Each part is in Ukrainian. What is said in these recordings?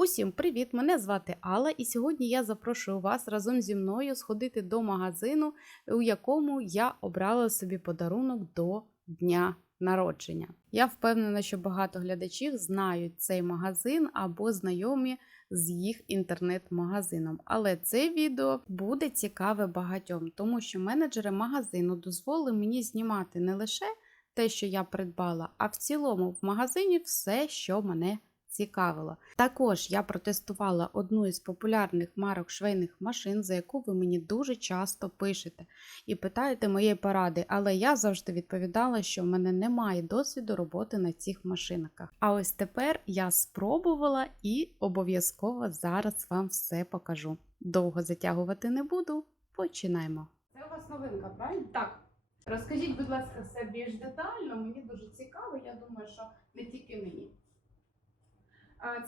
Усім привіт! Мене звати Алла, і сьогодні я запрошую вас разом зі мною сходити до магазину, у якому я обрала собі подарунок до дня народження. Я впевнена, що багато глядачів знають цей магазин або знайомі з їх інтернет-магазином. Але це відео буде цікаве багатьом, тому що менеджери магазину дозволили мені знімати не лише те, що я придбала, а в цілому в магазині все, що мене цікавило. Також я протестувала одну із популярних марок швейних машин, за яку ви мені дуже часто пишете і питаєте моєї поради, але я завжди відповідала, що в мене немає досвіду роботи на цих машинках. А ось тепер я спробувала і обов'язково зараз вам все покажу. Довго затягувати не буду. Починаємо. Це у вас новинка, правильно? Так, Розкажіть, будь ласка, все більш детально. Мені дуже цікаво. Я думаю, що не тільки мені.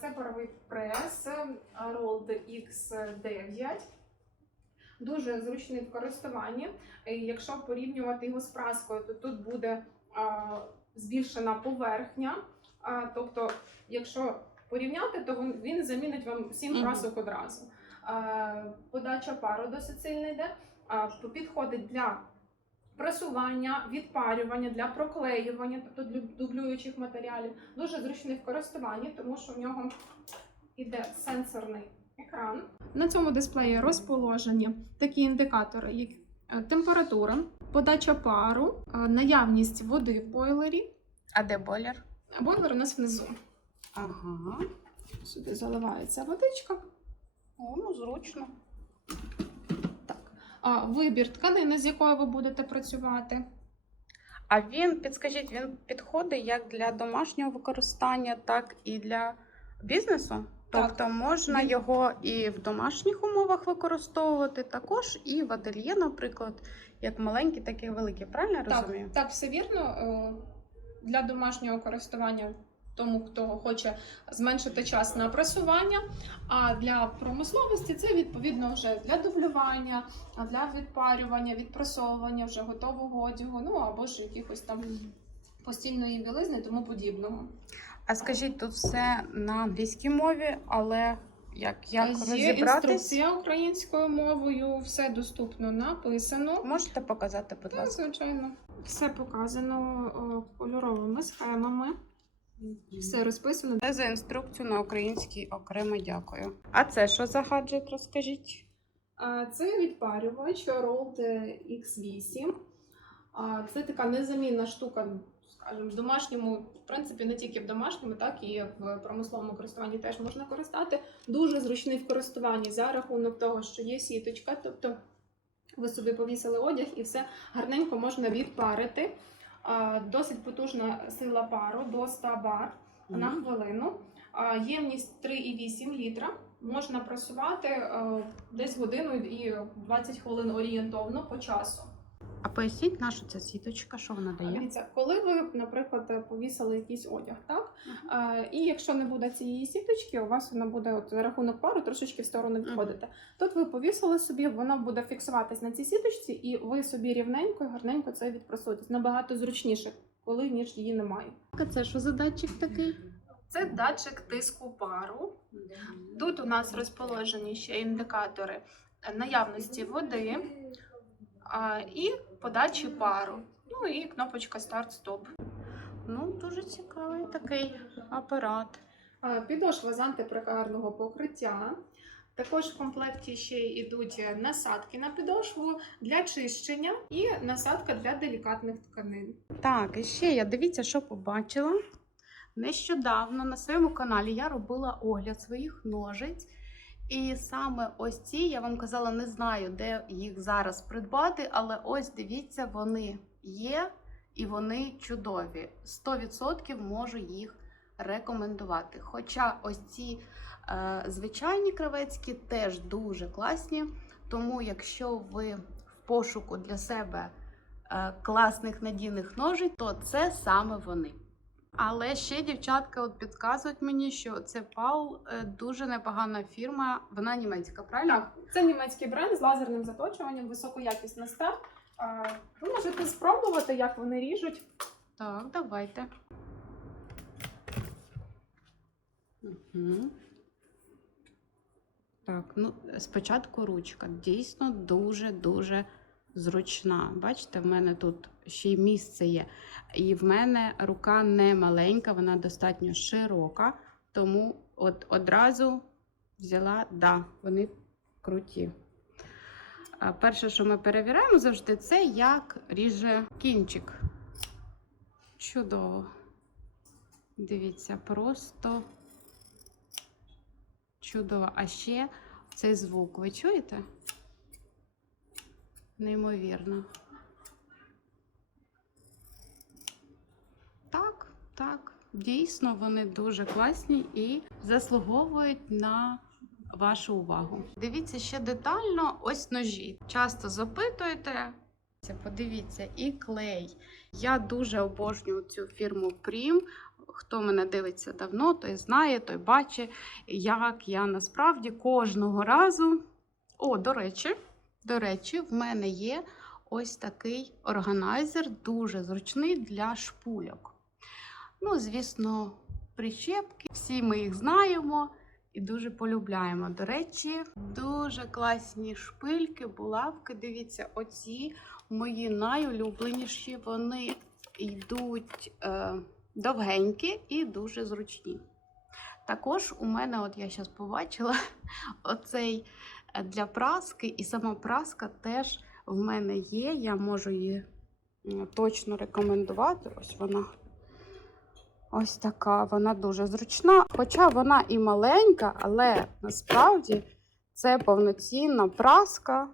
Це паровий прес е, Rold X9. Дуже зручний в користуванні. Якщо порівнювати його з праскою, то тут буде збільшена поверхня. Тобто, якщо порівняти, то він- замінить вам 7 прасок одразу. Подача пару досить сильно йде. Підходить для пресування, відпарювання, для проклеювання, тобто для дублюючих матеріалів. Дуже зручний в користуванні, тому що в нього йде сенсорний екран. На цьому дисплеї розположені такі індикатори, як е, температура, подача пару, е, наявність води в бойлері. А де бойлер? Бойлер у нас внизу. Ага. Сюди заливається водичка. О, ну зручно. Так. Вибір тканини, з якою ви будете працювати. А він, підскажіть, він підходить як для домашнього використання, так і для бізнесу? Так. Тобто можна Він- його і в домашніх умовах використовувати, також і в ательє, наприклад, як маленький, так і великий. Правильно я Так, розумію? так, все вірно. Е, Для домашнього користування тому, хто хоче зменшити час на пресування. А для промисловості це відповідно вже для дублювання, для відпарювання, відпресовування вже готового одягу, ну або ж якихось там постільної білизни, тому подібного. А скажіть, тут все на англійській мові, але як, як Є інструкція українською мовою, все доступно написано. Можете показати, будь Так, ласка? звичайно. Все показано кольоровими схемами. Все розписано. Це за інструкцію на українській окремо дякую. А це що за гаджет, розкажіть? Це відпарювач Rold X8. Це така незамінна штука, скажімо, в домашньому, в принципі, не тільки в домашньому, так і в промисловому користуванні теж можна користати. Дуже зручний в користуванні за рахунок того, що є сіточка, тобто ви собі повісили одяг і все гарненько можна відпарити. Досить потужна сила пару до 100 бар на хвилину. Ємність 3,8 літра. Можна працювати е, десь годину і 20 хвилин орієнтовно по часу. А поясніть нашу ця сіточка, що вона дає? Дивіться, коли ви, наприклад, повісили якийсь одяг, так? Е, І якщо не буде цієї сіточки, у вас вона буде от, за рахунок пару трошечки в сторону відходити. Тут ви повісили собі, вона буде фіксуватись на цій сіточці, і ви собі рівненько і гарненько це відпрацюєте. Набагато зручніше, коли ніж її немає. А це що за датчик такий? Це датчик тиску пару. Тут у нас розположені ще індикатори наявності води і подачі пару. Ну і кнопочка старт-стоп. Ну, дуже цікавий такий апарат. Підошва з антипригарного покриття. Також в комплекті ще йдуть насадки на підошву для чищення і насадка для делікатних тканин. Так, і ще я дивіться, що побачила. Нещодавно на своєму каналі я робила огляд своїх ножиць. І саме ось ці, я вам казала, не знаю, де їх зараз придбати, але ось дивіться, вони є і вони чудові. 100% можу їх рекомендувати. Хоча ось ці е, звичайні кравецькі теж дуже класні. Тому, якщо ви в пошуку для себе е, класних надійних ножиць, то це саме вони. Але ще дівчатка от підказують мені, що це Паул е, дуже непогана фірма, вона німецька, правильно? Так, це німецький бренд з лазерним заточуванням, високоякісна сталь. Ви можете спробувати, як вони ріжуть. Так, давайте. Угу. Так, ну спочатку ручка. Дійсно дуже-дуже зручна. Бачите, в мене тут ще й місце є. І в мене рука не маленька, вона достатньо широка, тому от одразу взяла, да, вони круті. Перше, що ми перевіряємо завжди, це як ріже кінчик. Чудово. Дивіться, просто чудово. А ще цей звук, ви чуєте? Неймовірно. Так, дійсно, вони дуже класні і заслуговують на вашу увагу. Дивіться ще детально ось ножі. Часто запитуєте. Подивіться, і клей. Я дуже обожнюю цю фірму Prim. Хто мене дивиться давно, той знає, той бачить, як я насправді кожного разу. О, до речі, до речі, в мене є ось такий органайзер, дуже зручний для шпульок. Ну, звісно, прищепки, всі ми їх знаємо і дуже полюбляємо. До речі, дуже класні шпильки, булавки. Дивіться, оці мої найулюбленіші. Вони йдуть е, довгенькі і дуже зручні. Також у мене, от я зараз побачила, оцей е, для праски, і сама праска теж в мене є. Я можу її точно рекомендувати. Ось вона. Ось така, вона дуже зручна. Хоча вона і маленька, але насправді це повноцінна праска,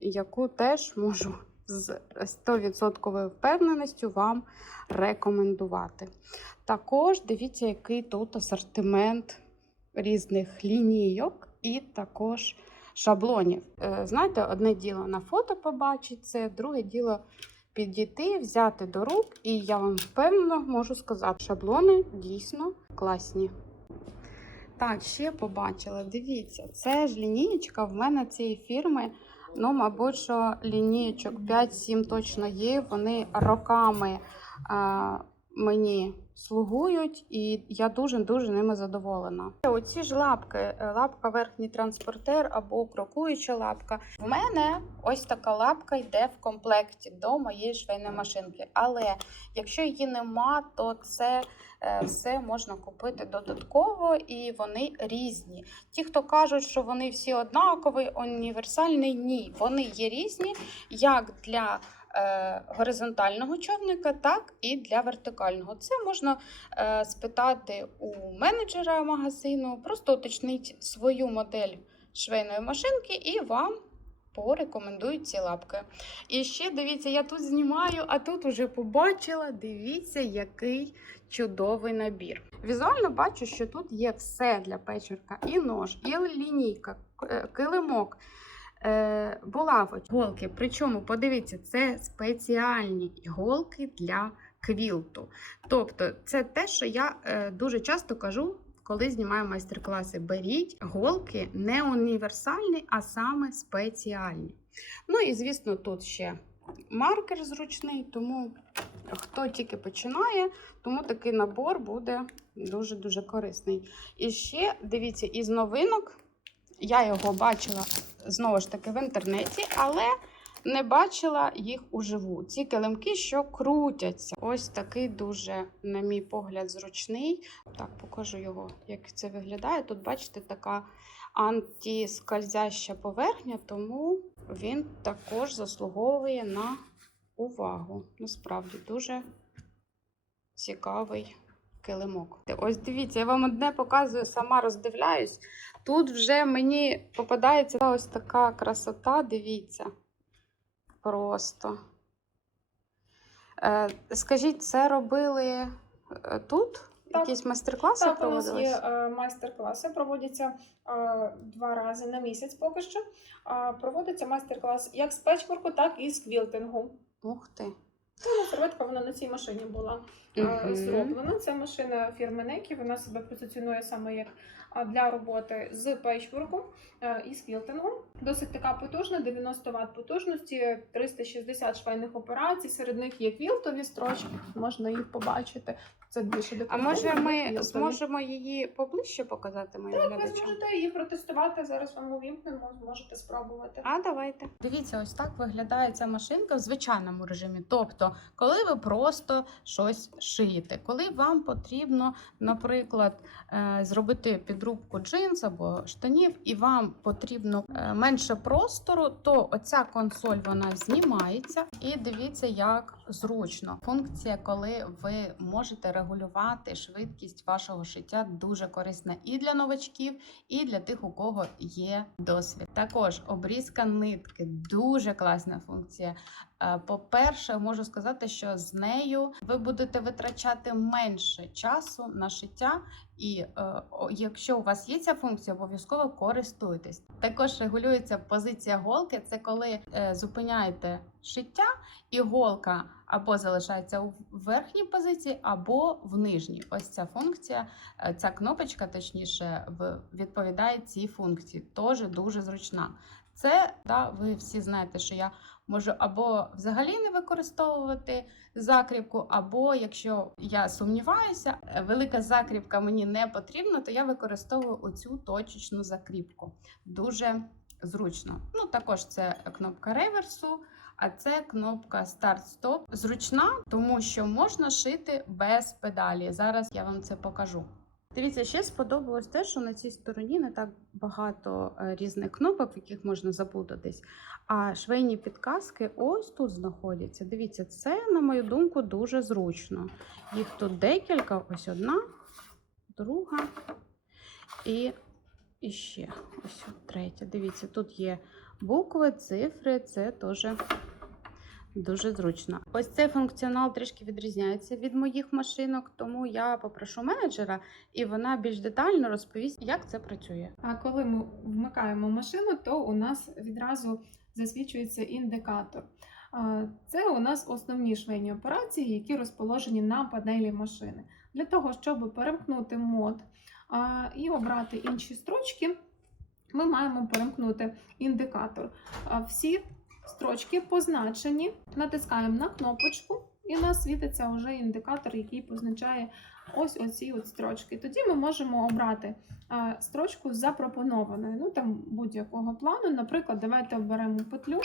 яку теж можу з 100% впевненістю вам рекомендувати. Також дивіться, який тут асортимент різних лінійок і також шаблонів. Е, Знаєте, одне діло на фото побачити це, друге діло підійти, взяти до рук, і я вам впевнено можу сказати, шаблони дійсно класні. Так, ще побачила, дивіться, це ж лінієчка в мене цієї фірми. Ну, мабуть, що лінієчок 5-7 точно є. Вони роками а, мені слугують, і я дуже-дуже ними задоволена. Оці ж лапки, е, лапка верхній транспортер або крокуюча лапка. В мене ось така лапка йде в комплекті до моєї швейної машинки. Але якщо її нема, то це е, все можна купити додатково і вони різні. Ті, хто кажуть, що вони всі однакові, універсальні, ні. Вони є різні як для горизонтального човника, так і для вертикального. Це можна е, спитати у менеджера магазину, просто уточніть свою модель швейної машинки і вам порекомендують ці лапки. І ще дивіться, я тут знімаю, а тут уже побачила. Дивіться, який чудовий набір. Візуально бачу, що тут є все для печерка: і нож, і лінійка, е, килимок. Е, булавочки, голки. Причому, подивіться, це спеціальні голки для квілту. Тобто, це те, що я е, дуже часто кажу, коли знімаю майстер-класи. Беріть голки не універсальні, а саме спеціальні. Ну і звісно, тут ще маркер зручний, тому хто тільки починає, тому такий набор буде дуже-дуже корисний. І ще дивіться, із новинок я його бачила знову ж таки в інтернеті, але не бачила їх уживу. Ці килимки, що крутяться. Ось такий дуже, на мій погляд, зручний. Так, покажу його, як це виглядає. Тут, бачите, така антискользяща поверхня, тому він також заслуговує на увагу. Насправді дуже цікавий килимок. Ось дивіться, я вам одне показую, сама роздивляюсь. Тут вже мені попадається ось така красота, дивіться. Просто. Е, скажіть, це робили е, тут? Так. Якісь майстер-класи Так, у нас є е, майстер-класи, проводяться е, два рази на місяць поки що. Е, проводиться майстер-клас як з печворку, так і з квілтингу. Ух ти. Ну, серветка вона на цій машині була mm -hmm. зроблена. Ця машина фірми Некі. Вона себе позиціонує саме як для роботи з пейчворком е, і з квілтингом. Досить така потужна, 90 Вт потужності, 360 швейних операцій. Серед них є квілтові строчки. Можна їх побачити. Це більше А може ми квілтові. зможемо її поближче показати моїм Так, ви зможете її протестувати. Зараз вам увімкнемо, зможете спробувати. А давайте. Дивіться, ось так виглядає ця машинка в звичайному режимі. Тобто, коли ви просто щось шиєте, коли вам потрібно, наприклад, зробити підрубку джинс або штанів, і вам потрібно е, менше простору, то оця консоль вона знімається. І дивіться, як зручно. Функція, коли ви можете регулювати швидкість вашого шиття, дуже корисна і для новачків, і для тих, у кого є досвід. Також обрізка нитки дуже класна функція. Е, По-перше, можу сказати, що з нею ви будете витрачати менше часу на шиття, і е, якщо у вас є ця функція, обов'язково користуйтесь. Також регулюється позиція голки. Це коли е, зупиняєте шиття, і голка або залишається у верхній позиції, або в нижній. Ось ця функція, е, ця кнопочка, точніше, відповідає цій функції. Теж дуже зручна. Це да, ви всі знаєте, що я можу або взагалі не використовувати закріпку, або якщо я сумніваюся, е, велика закріпка мені не потрібна, то я використовую оцю точечну закріпку. Дуже зручно. Ну, також це кнопка реверсу. А це кнопка старт-стоп. Зручна, тому що можна шити без педалі. Зараз я вам це покажу. Дивіться, ще сподобалось те, що на цій стороні не так багато е, різних кнопок, в яких можна заплутатись. А швейні підказки ось тут знаходяться. Дивіться, це, на мою думку, дуже зручно. Їх тут декілька, ось одна, друга і, і ще ось третя. Дивіться, тут є букви, цифри, це теж дуже зручно. Ось цей функціонал трішки відрізняється від моїх машинок, тому я попрошу менеджера, і вона більш детально розповість, як це працює. А коли ми вмикаємо машину, то у нас відразу засвічується індикатор. Це у нас основні швейні операції, які розположені на панелі машини. Для того, щоб перемкнути мод і обрати інші строчки, ми маємо перемкнути індикатор. Всі строчки позначені, натискаємо на кнопочку, і у нас світиться вже індикатор, який позначає ось оці от строчки. Тоді ми можемо обрати строчку запропонованої, ну там будь-якого плану. Наприклад, давайте оберемо петлю.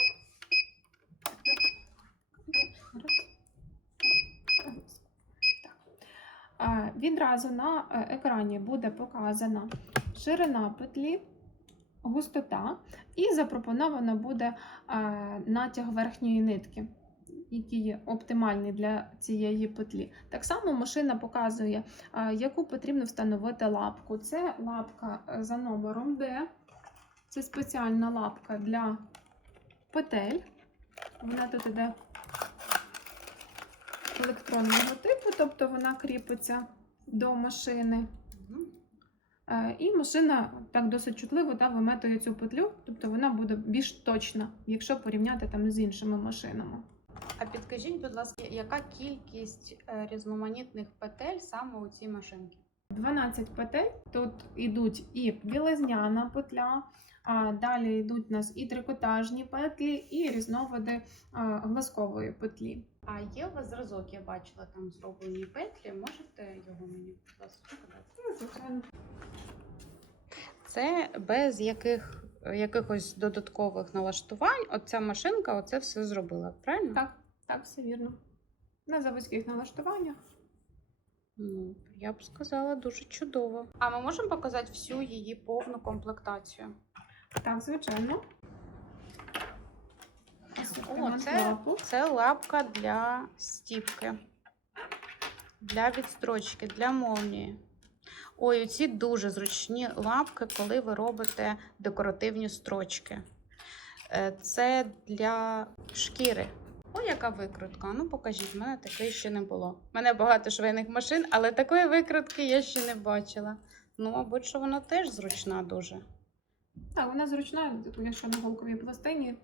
Відразу на е, екрані буде показана ширина петлі, густота, і запропоновано буде е, натяг верхньої нитки, який є оптимальний для цієї петлі. Так само машина показує яку потрібно встановити лапку. Це лапка е, за номером D. Це спеціальна лапка для петель. Вона тут іде електронного типу, тобто вона кріпиться до машини. Е, І машина так досить чутливо та виметує цю петлю, тобто вона буде більш точна, якщо порівняти там з іншими машинами. А підкажіть, будь ласка, яка кількість е, різноманітних петель саме у цій машинці? 12 петель. Тут йдуть і білизняна петля, а далі йдуть у нас і трикотажні петлі, і різновиди а, глазкової петлі. А є у вас зразок, я бачила там зроблені петлі. Можете його мені будь ласка, показати? Ну, звичайно. Це без яких, якихось додаткових налаштувань. Оця машинка оце все зробила, правильно? Так, так, все вірно. На заводських налаштуваннях. Ну, я б сказала, дуже чудово. А ми можемо показати всю її повну комплектацію? Так, звичайно. О, це, це лапка для стіпки, для відстрочки, для молнії. Ой, оці дуже зручні лапки, коли ви робите декоративні строчки. Е, Це для шкіри. Ой, яка викрутка. Ну, покажіть, в мене такої ще не було. У мене багато швейних машин, але такої викрутки я ще не бачила. Ну, мабуть, що вона теж зручна дуже. Так, вона зручна, типу, якщо на голковій пластині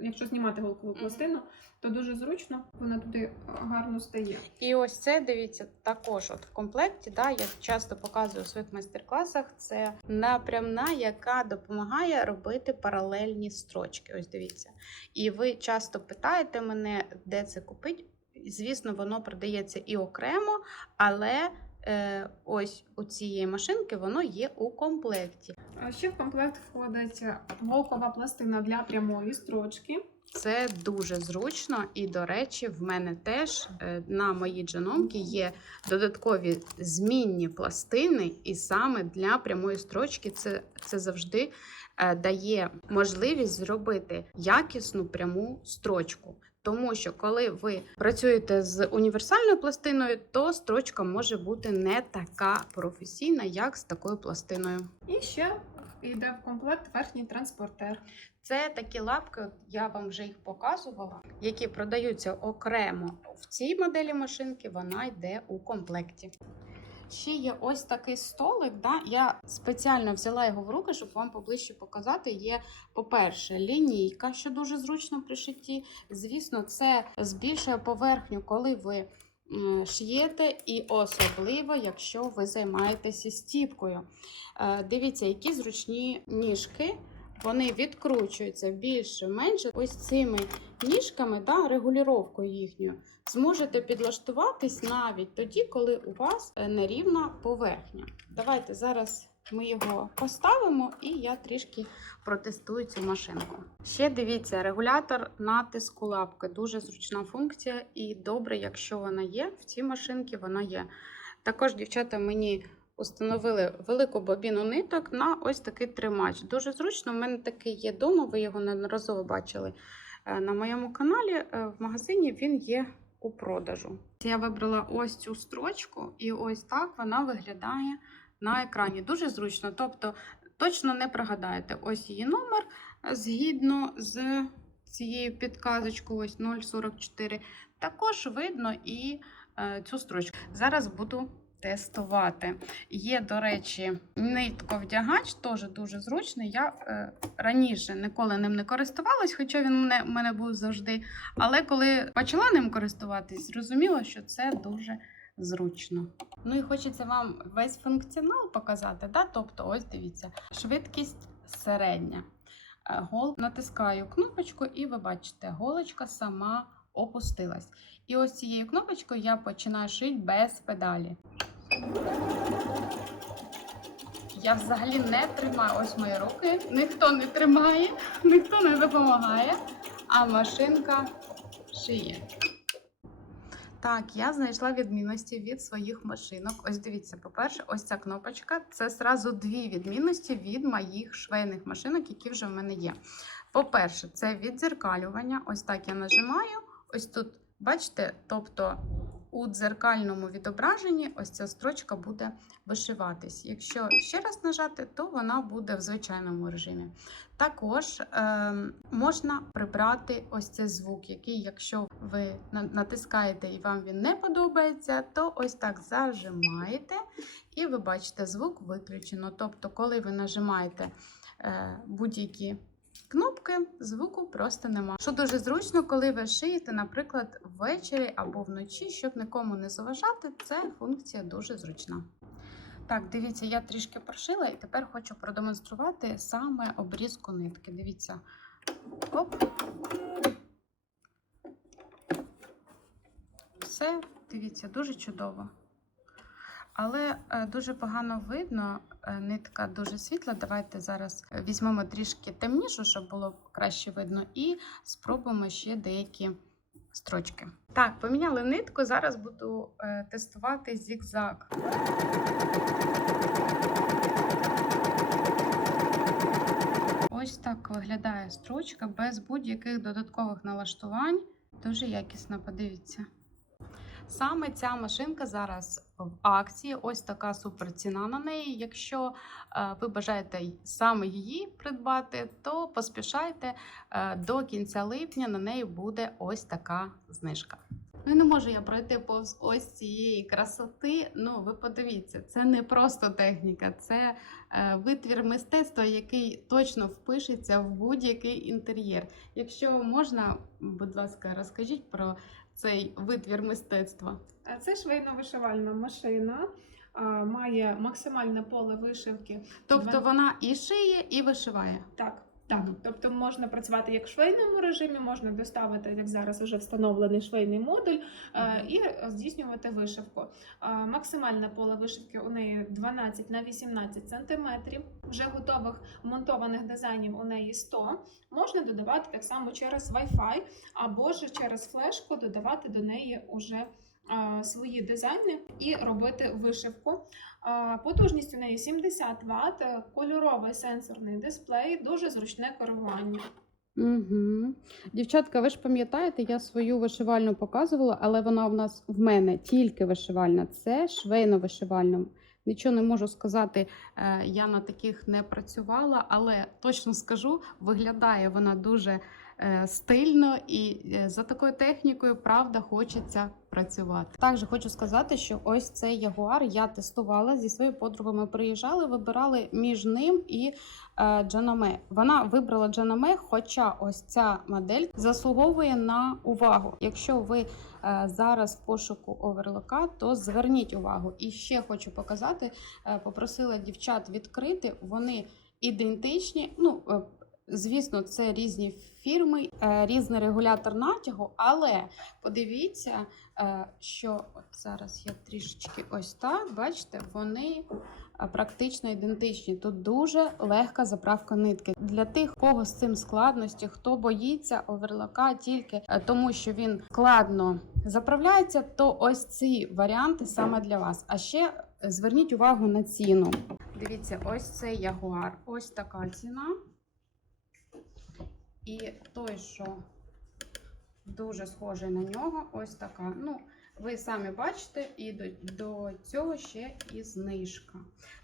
якщо знімати голкову пластину, то дуже зручно, вона туди гарно стає. І ось це дивіться також от в комплекті. Да, я часто показую у своїх майстер-класах. Це напрямна, яка допомагає робити паралельні строчки. Ось дивіться. І ви часто питаєте мене, де це купити. Звісно, воно продається і окремо, але е, ось у цієї машинки воно є у комплекті. А ще в комплект входить голкова пластина для прямої строчки. Це дуже зручно, і, до речі, в мене теж е, на моїй джаномці є додаткові змінні пластини, і саме для прямої строчки це, це завжди е, дає можливість зробити якісну пряму строчку. Тому що коли ви працюєте з універсальною пластиною, то строчка може бути не така професійна, як з такою пластиною. І ще йде в комплект верхній транспортер. Це такі лапки, я вам вже їх показувала, які продаються окремо в цій моделі машинки. Вона йде у комплекті. Ще є ось такий столик. Да? Я спеціально взяла його в руки, щоб вам поближче показати. Є, по-перше, лінійка, що дуже зручно при шитті. Звісно, це збільшує поверхню, коли ви шиєте, і особливо, якщо ви займаєтеся стіпкою. Е, Дивіться, які зручні ніжки. Вони відкручуються більше-менше. Ось цими ніжками, да, регулювання їхньою, зможете підлаштуватись навіть тоді, коли у вас е, нерівна поверхня. Давайте зараз ми його поставимо і я трішки протестую цю машинку. Ще дивіться, регулятор натиску лапки. Дуже зручна функція, і добре, якщо вона є в цій машинці, вона є. Також, дівчата, мені установили велику бобіну ниток на ось такий тримач. Дуже зручно. У мене такий є вдома, ви його неодноразово бачили е, на моєму каналі. Е, В магазині він є у продажу. Я вибрала ось цю строчку, і ось так вона виглядає на екрані. Дуже зручно. Тобто, точно не пригадаєте, ось її номер згідно з цією підказочкою, ось 044. Також видно і е, цю строчку. Зараз буду тестувати. Є, до речі, нитковдягач, теж дуже зручний. Я е, раніше ніколи ним не користувалась, хоча він у мене, мене був завжди. Але коли почала ним користуватись, зрозуміла, що це дуже зручно. Ну і хочеться вам весь функціонал показати. Да? Тобто, ось дивіться, швидкість середня. Е, Гол натискаю кнопочку, і ви бачите, голочка сама опустилась. І ось цією кнопочкою я починаю шити без педалі. Я взагалі не тримаю ось мої руки, ніхто не тримає, ніхто не допомагає, а машинка шиє. Так, я знайшла відмінності від своїх машинок. Ось дивіться, по-перше, ось ця кнопочка це зразу дві відмінності від моїх швейних машинок, які вже в мене є. По-перше, це віддзеркалювання. Ось так я нажимаю. Ось тут, бачите, тобто у дзеркальному відображенні ось ця строчка буде вишиватись. Якщо ще раз нажати, то вона буде в звичайному режимі. Також е, можна прибрати ось цей звук, який, якщо ви натискаєте і вам він не подобається, то ось так зажимаєте, і ви бачите, звук виключено. Тобто, коли ви нажимаєте е, будь-які кнопки, звуку просто нема. Що дуже зручно, коли ви шиєте, наприклад, ввечері або вночі, щоб нікому не заважати, це функція дуже зручна. Так, дивіться, я трішки прошила і тепер хочу продемонструвати саме обрізку нитки. Дивіться. Оп. Все, дивіться, дуже чудово. Але е, дуже погано видно, е, нитка дуже світла. Давайте зараз е, візьмемо трішки темнішу, щоб було краще видно, і спробуємо ще деякі строчки. Так, поміняли нитку. Зараз буду тестувати зігзаг. Ось так виглядає строчка без будь-яких додаткових налаштувань. Дуже якісно, подивіться. Саме ця машинка зараз в акції. Ось така супер ціна на неї. Якщо е, ви бажаєте саме її придбати, то поспішайте Е, до кінця липня на неї буде ось така знижка. Ну не можу я пройти повз ось цієї красоти. Ну, ви подивіться, це не просто техніка, це е, витвір мистецтва, який точно впишеться в будь-який інтер'єр. Якщо можна, будь ласка, розкажіть про цей витвір мистецтва. Е, Це швейно-вишивальна машина, має максимальне поле вишивки. Тобто вона і шиє, і вишиває. Так, так. Тобто можна працювати як в швейному режимі, можна доставити, як зараз вже встановлений швейний модуль, е, і здійснювати вишивку. Е, Максимальне поле вишивки у неї 12 на 18 сантиметрів. Вже готових монтованих дизайнів у неї 100. Можна додавати так само через Wi-Fi або ж через флешку додавати до неї уже е, свої дизайни і робити вишивку. Потужність у неї 70 Вт, е, кольоровий сенсорний дисплей, дуже зручне керування. Угу. Дівчатка, ви ж пам'ятаєте, я свою вишивальну показувала, але вона в нас в мене тільки вишивальна. Це швейно-вишивальна. Нічого не можу сказати, е, я на таких не працювала, але точно скажу, виглядає вона дуже стильно і е, за такою технікою, правда, хочеться працювати. Також хочу сказати, що ось цей ягуар я тестувала зі своєю подругою. Ми приїжджали, вибирали між ним і е, Джанаме. Вона вибрала Джанаме, хоча ось ця модель заслуговує на увагу. Якщо ви е, зараз в пошуку оверлока, то зверніть увагу. І ще хочу показати: е, попросила дівчат відкрити. Вони ідентичні. Ну, е, звісно, це різні фірми, е, різний регулятор натягу, але подивіться, е, що от зараз я трішечки ось так, бачите, вони практично ідентичні. Тут дуже легка заправка нитки. Для тих, кого з цим складності, хто боїться оверлока тільки е, тому, що він складно заправляється, то ось ці варіанти саме для вас. А ще е, зверніть увагу на ціну. Дивіться, ось цей ягуар, ось така ціна. І той, що дуже схожий на нього, ось така. Ну, ви самі бачите, і до, до цього ще і знижка.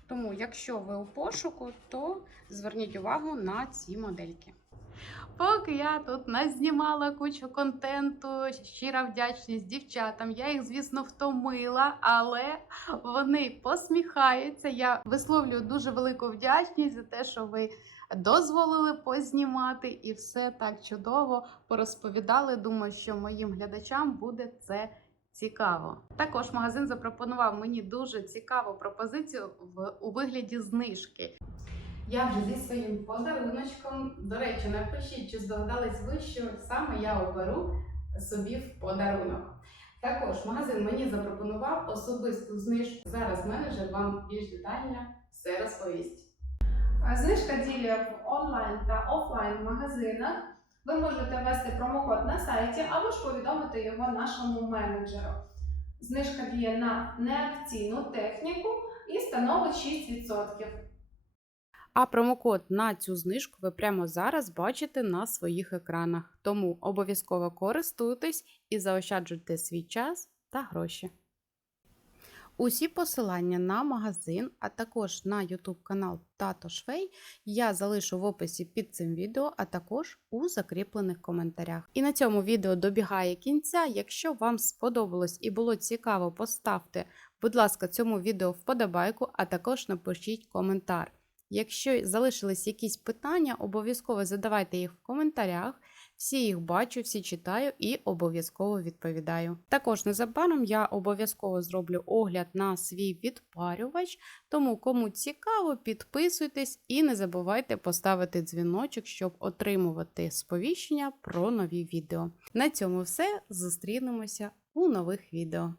Тому, якщо ви у пошуку, то зверніть увагу на ці модельки. Поки я тут назнімала кучу контенту, щира вдячність дівчатам. Я їх, звісно, втомила, але вони посміхаються. Я висловлюю дуже велику вдячність за те, що ви дозволили познімати і все так чудово порозповідали. Думаю, що моїм глядачам буде це цікаво. Також магазин запропонував мені дуже цікаву пропозицію в у вигляді знижки. Я вже зі своїм подаруночком. До речі, напишіть, чи здогадались ви, що саме я оберу собі в подарунок. Також магазин мені запропонував особисту знижку. Зараз менеджер вам більш детально все розповість. Знижка діє в онлайн та офлайн магазинах. Ви можете ввести промокод на сайті або ж повідомити його нашому менеджеру. Знижка діє на неакційну техніку і становить 6%. А промокод на цю знижку ви прямо зараз бачите на своїх екранах. Тому обов'язково користуйтесь і заощаджуйте свій час та гроші. Усі посилання на магазин, а також на YouTube канал Тато Швей я залишу в описі під цим відео, а також у закріплених коментарях. І на цьому відео добігає кінця. Якщо вам сподобалось і було цікаво, поставте, будь ласка, цьому відео вподобайку, а також напишіть коментар. Якщо залишились якісь питання, обов'язково задавайте їх в коментарях. Всі їх бачу, всі читаю і обов'язково відповідаю. Також незабаром я обов'язково зроблю огляд на свій відпарювач, тому кому цікаво, підписуйтесь і не забувайте поставити дзвіночок, щоб отримувати сповіщення про нові відео. На цьому все. Зустрінемося у нових відео.